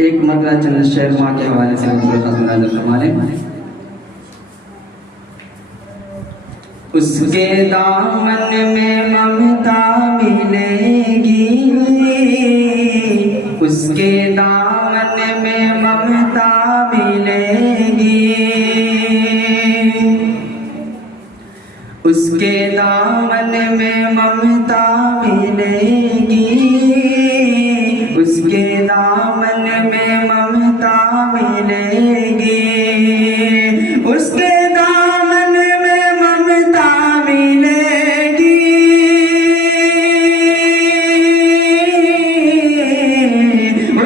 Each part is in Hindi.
एक मरतबा चंद शेर माँ के हवाले से फरमा लें। उसके दामन में ममता मिलेगी, उसके दामन में ममता मिलेगी, उसके दामन में ममता मिलेगी, उसके दामन में ममता मिलेगी, उसके दामन में ममता मिलेगी,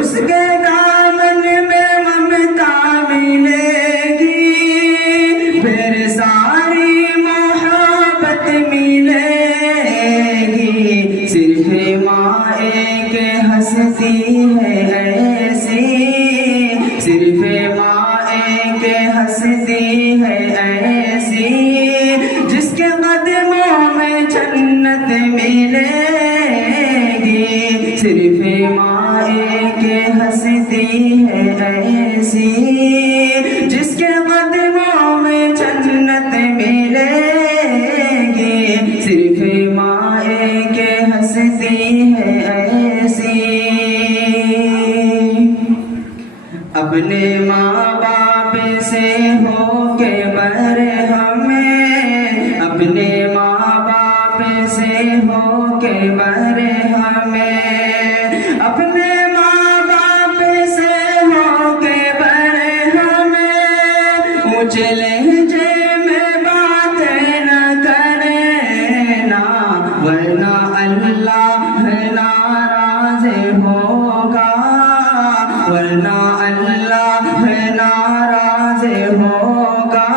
उसके दामन में ममता मिलेगी, फिर सारी मोहब्बत मिलेगी। सिर्फ माँ एक हंसती है ऐसी, सिर्फ माँ एक हंसती है ऐसी, जिसके कदमों में जन्नत मिलेगी। सिर्फ माँ एक हंसती है ऐसी, जिसके कदमों में जन्नत मिलेगी। सिर्फ माँ एक हंसती है ऐसी। अपने माँ बाप से होके मरहम, अपने माँ बाप से होके मरहम, अपने माँ बाप से होके मरहम, ऊंचे लहजे में बात न करना, वरना अल्लाह नाराज होगा, वरना अल्लाह नाराज होगा,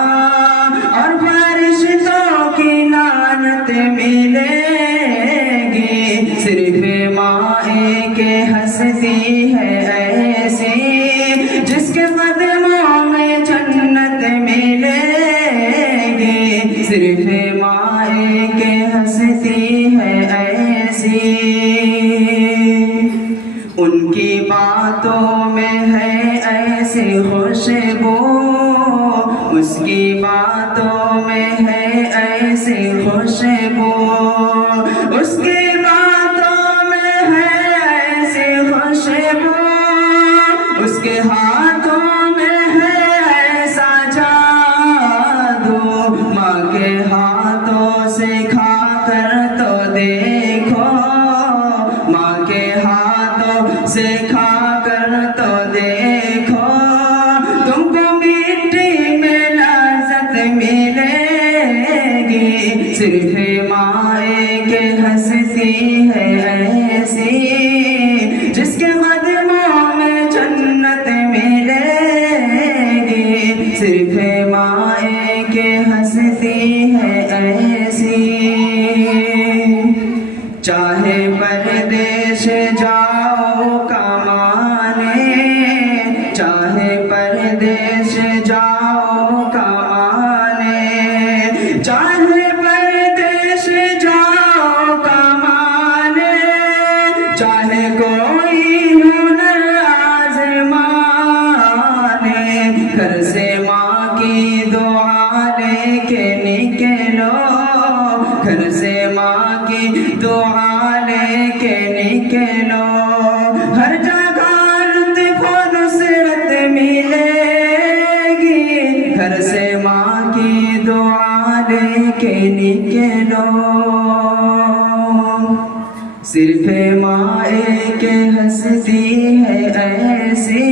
और फरिश्तों की लानत मिलेगी। सिर्फ माँ एक हंसती है ऐसी, जिसके कदमों में जन्नत मिलेगी। सिर्फ माँ एक हंसती है ऐसी। उनकी बातों में है ऐसी खुशबू, उसकी बातों में है ऐसी खुशबू, उसकी बातों में है ऐसी खुशबू, उसके हाथों में है ऐसा जादू। माँ के हाथों से खाकर तो देखो, माँ के हाथों से खाकर तो देखो, तुमको मिट्टी में लज़्ज़त मिलेगी। सिर्फ माँ एक हंसती है ऐसी, जिसके कदमों में जन्नत मिलेगी। सिर्फ माँ एक हंसती है ऐसी। चाहे परदेश जाओ कमाने, चाहे परदेश जाओ कमाने, चाहे परदेश जाओ कमाने, चाहे कोई हुनर आज़माने, घर से माँ की दुआ लेके निकलो, घर से माँ की दुआ लेके निकलो, हर जगह लुत्फ़ नुसरत मिलेगी। घर से माँ की दुआ लेके निकलो। सिर्फ माँ एक हंसती है ऐसी,